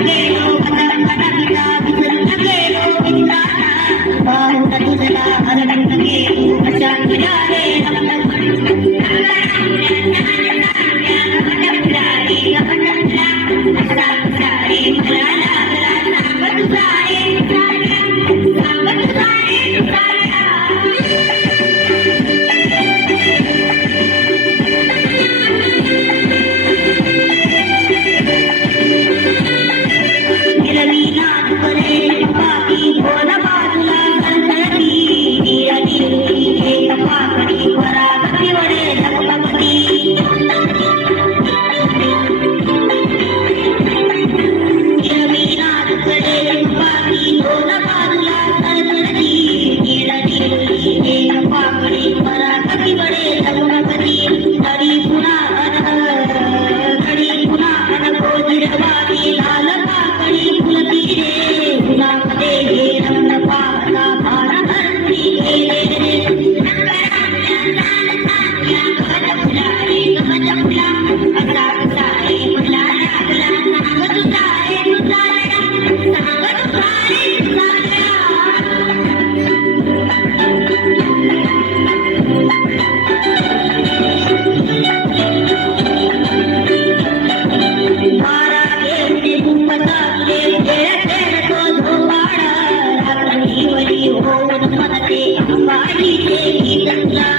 Amen. Yeah.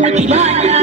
bagaimana?